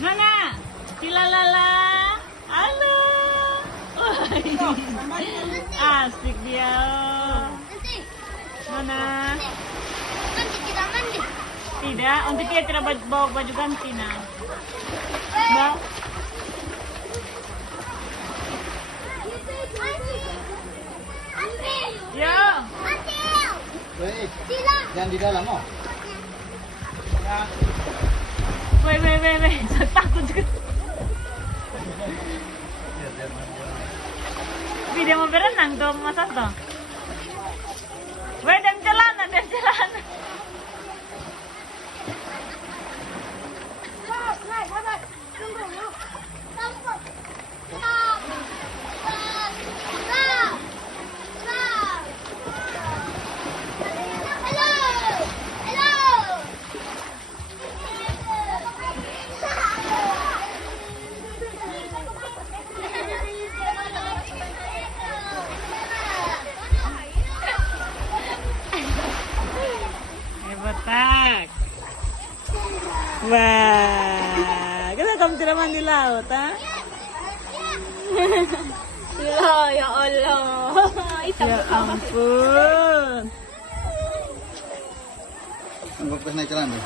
Mana? Cilalala. Halo. Asik dia. Mana? Nanti kita mandi. Tidak, untuk dia tidak bawa baju ganti nah. Mbak. Yo. Jangan di dalam, oh. Weh. Saya takut juga. Dia mau berenang tuh Mas Asto. Weh, dan celana. Hebat. Wah, kenapa kamu tidak mandi laut, ha? Ya Allah. Ya ampun. Bapak naik celana.